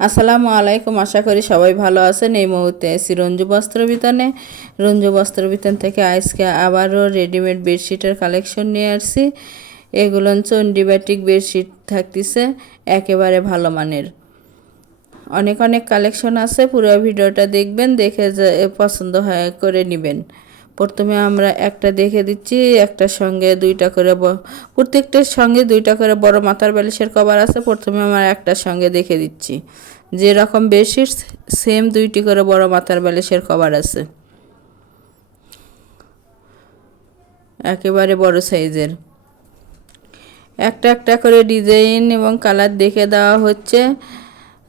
আসসালামু আলাইকুম, আশা করি সবাই ভালো আছেন। এই মুহূর্তে আছি রঞ্জু বস্ত্রবিতানে। রঞ্জু বস্ত্রবিতান থেকে আজকে আবারও রেডিমেড বেডশিটের কালেকশন নিয়ে আসছি। এগুলো চন্ডিবাটিক বেডশিট থাকতেছে একেবারে ভালো মানের। অনেক অনেক কালেকশন আছে, পুরো ভিডিওটা দেখবেন, দেখে পছন্দ হয় করে নেবেন। প্রথমে আমরা একটা দেখে দিচ্ছি, একটার সঙ্গে দুইটা করে প্রত্যেকটার সঙ্গে দুইটা করে বড় মাথার বালিশের কভার আছে। প্রথমে আমরা একটার সঙ্গে দেখে দিচ্ছি, যেরকম বেডশিট সেম দুইটি করে বড় মাথার বালিশের কভার আছে, একেবারে বড় সাইজের। একটা একটা করে ডিজাইন এবং কালার দেখে দেওয়া হচ্ছে।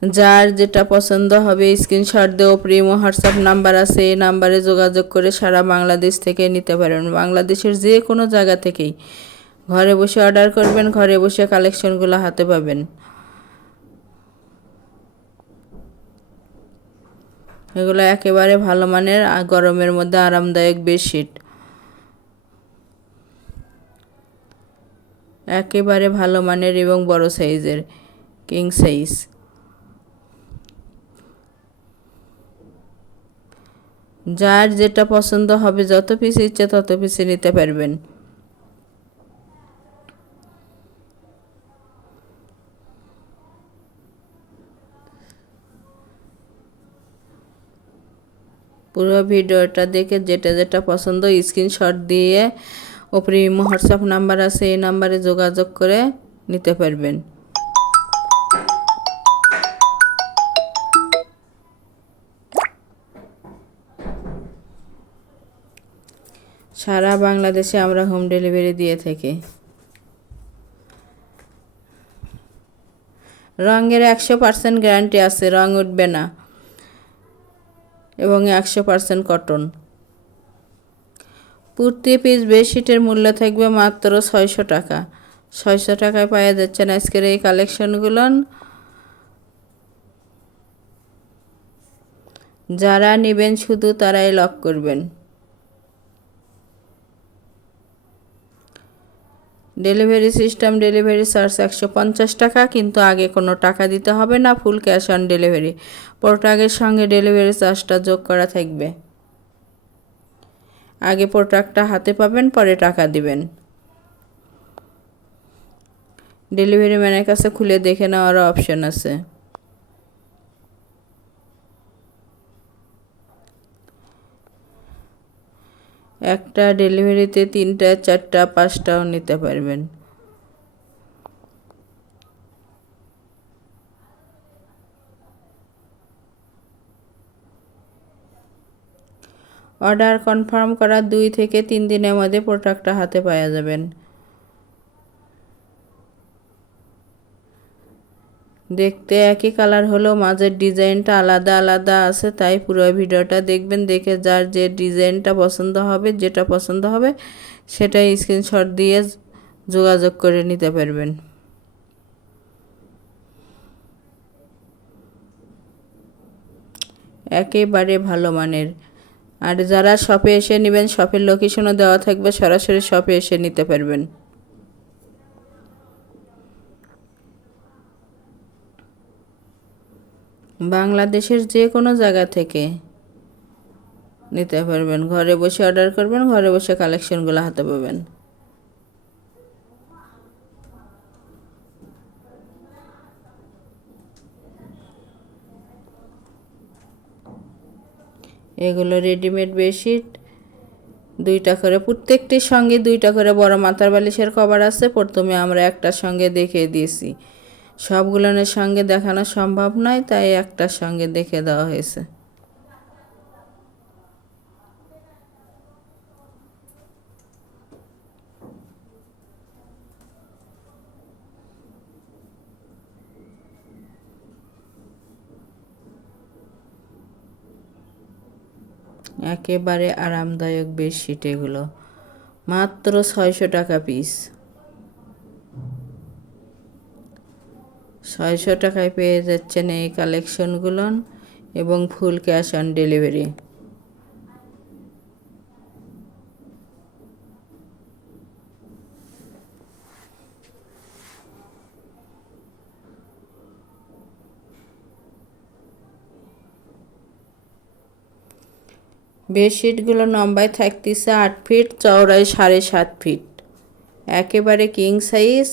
যার যেটা পছন্দ হবে স্ক্রিনশট দেও, প্রিমো হোয়াটসঅ্যাপ নাম্বার আছে, এই নাম্বারে যোগাযোগ করে সারা বাংলাদেশ থেকে নিতে পারবেন। বাংলাদেশের যে কোনো জায়গা থেকেই ঘরে বসে অর্ডার করবেন, ঘরে বসে কালেকশনগুলো হাতে পাবেন। এগুলো একেবারে ভালো মানের, গরমের মধ্যে আরামদায়ক বেডশিট, একেবারে ভালো মানের এবং বড় সাইজের, কিং সাইজ। যার যেটা পছন্দ হবে, যত পিস ইচ্ছে তত পিসে নিতে পারবেন। পুরো ভিডিওটা দেখে যেটা যেটা পছন্দ স্ক্রিনশট দিয়ে ওপরে হোয়াটসঅ্যাপ নাম্বার আছে, এই নাম্বারে যোগাযোগ করে নিতে পারবেন। সারা বাংলাদেশে আমরা হোম ডেলিভারি দিয়ে থাকি। রঙের 100% গ্যারান্টি আছে, রং উঠবে না, এবং 100% কটন। প্রতি পিস বেডশিটের মূল্য থাকবে মাত্র 600 টাকা। 600 টাকায় পাওয়া যাচ্ছেন আজকের এই কালেকশনগুলো। যারা নেবেন শুধু তারাই লক করবেন। ডেলিভারি সিস্টেম, ডেলিভারি চার্জ 150 টাকা, কিন্তু আগে কোনো টাকা দিতে হবে না, ফুল ক্যাশ অন ডেলিভারি। প্রোডাক্টের সঙ্গে ডেলিভারি চার্জটা যোগ করা থাকবে। আগে প্রোডাক্টটা হাতে পাবেন, পরে টাকা দিবেন। ডেলিভারি ম্যানের কাছে খুলে দেখে নেওয়ারও অপশন আছে। একটা ডেলিভারিতে 3টা 4টা 5টাও নিতে পারবেন। অর্ডার কনফার্ম করার 2 থেকে 3 দিনের মধ্যে প্রোডাক্টটা হাতে পাওয়া যাবেন। দেখতে একই কালার হলেও মাঝের ডিজাইনটা আলাদা আলাদা আছে, তাই পুরো ভিডিওটা দেখবেন, দেখে যার যে ডিজাইনটা পছন্দ হবে, যেটা পছন্দ হবে সেটাই স্ক্রিনশট দিয়ে যোগাযোগ করে নিতে পারবেন। একেবারে ভালো মানের। আর যারা শপে এসে নেবেন, শপের লোকেশনও দেওয়া থাকবে, সরাসরি শপে এসে নিতে পারবেন। বাংলাদেশের যে কোনো জায়গা থেকে নিতে পারবেন, ঘরে বসে অর্ডার করবেন, ঘরে বসে কালেকশনগুলো হাতে পাবেন। এগুলো রেডিমেড বেডশিট, 2টা করে, প্রত্যেকটির সঙ্গে 2টা করে বড় মাথার বালিশের কভার আছে। প্রথমে আমরা একটার সঙ্গে দেখিয়ে দিয়েছি, সবগুলোর সঙ্গে দেখানো সম্ভব নয়, তাই একটার সঙ্গে দেখে দেওয়া হয়েছে। একেবারে আরামদায়ক বেডশিট এগুলো, মাত্র 600 টাকা পিস। 600 টাকায় পেয়ে যাচ্ছেন এই কালেকশনগুলো, এবং ফুল ক্যাশ অন ডেলিভারি। বেডশিটগুলো লম্বায় থাকতেছে 8 ফিট, চওড়ায় 7.5 ফিট, একেবারে কিং সাইজ।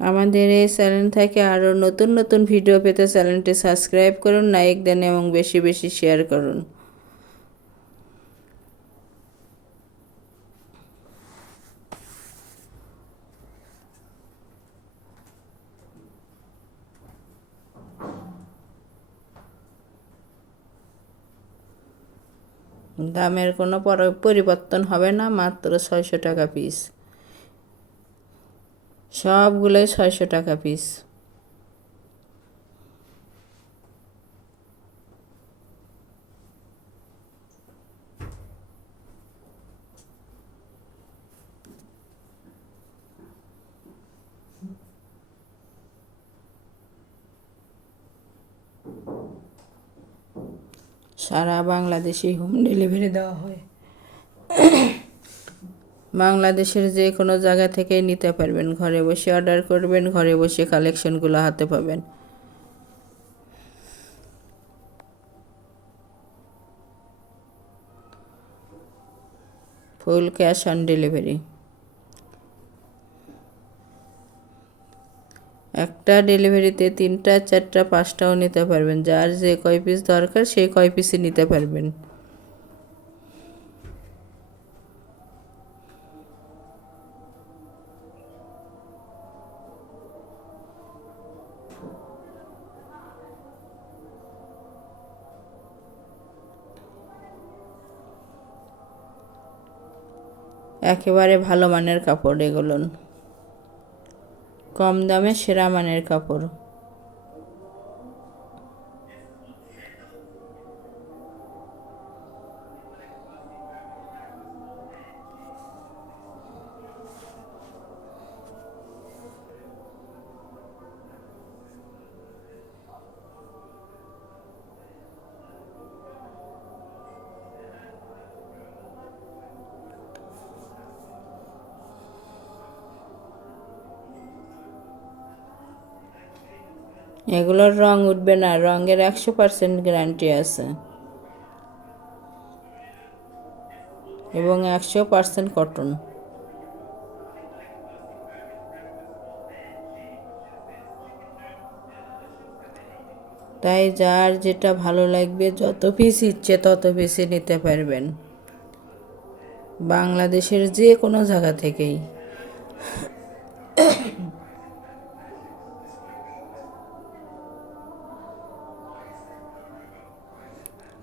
আমাদের এই চ্যানেল থেকে আরও নতুন নতুন ভিডিও পেতে চ্যানেলটি সাবস্ক্রাইব করুন, লাইক দেন এবং বেশি বেশি শেয়ার করুন। দামের কোনো পরিবর্তন হবে না, মাত্র 600 টাকা পিস, সবগুলোই 600 টাকা পিস। সারা বাংলাদেশে হোম ডেলিভারি দেওয়া হয়। বাংলাদেশের যে কোনো জায়গা থেকে নিতে পারবেন, ঘরে বসে অর্ডার করবেন, ঘরে বসে কালেকশনগুলো হাতে পাবেন। Full cash on delivery. একটা ডেলিভারিতে 3টা 4টা 5টাও নিতে পারবেন, যার যে কয় পিস দরকার সেই কয় পিসই নিতে পারবেন। একেবারে ভালো মানের কাপড় এগুলো, কম দামে সেরা মানের কাপড়। এগুলোর রং উঠবে না, রঙের 100% গ্যারান্টি আছে এবং 100% কটন। তাই যার যেটা ভালো লাগবে, যত পিস ইচ্ছে তত পিসই নিতে পারবেন, বাংলাদেশের যে কোনো জায়গা থেকেই।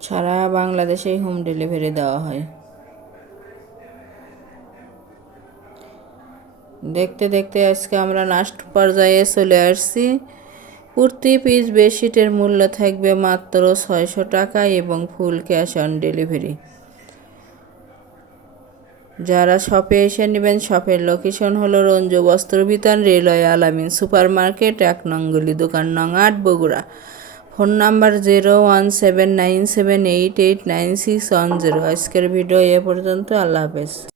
সারা বাংলাদেশেই হোম ডেলিভারি দেওয়া হয়। দেখতে দেখতে আজকে আমরা লাস্ট পর্যায়ে চলে আসছি। প্রতি পিস বেডশিটের মূল্য থাকবে মাত্র 600 টাকা এবং ফুল ক্যাশ অন ডেলিভারি। যারা শপে এসে নেবেন, শপের লোকেশন হলো রঞ্জু বস্ত্রবিতান, রেলওয়ে আলামিন সুপার মার্কেট, 1 নং গলি, দোকান নং 8, বগুড়া। Phone number 01797889610। আজকের ভিডিও এ পর্যন্ত। আল্লাহ হাফেজ।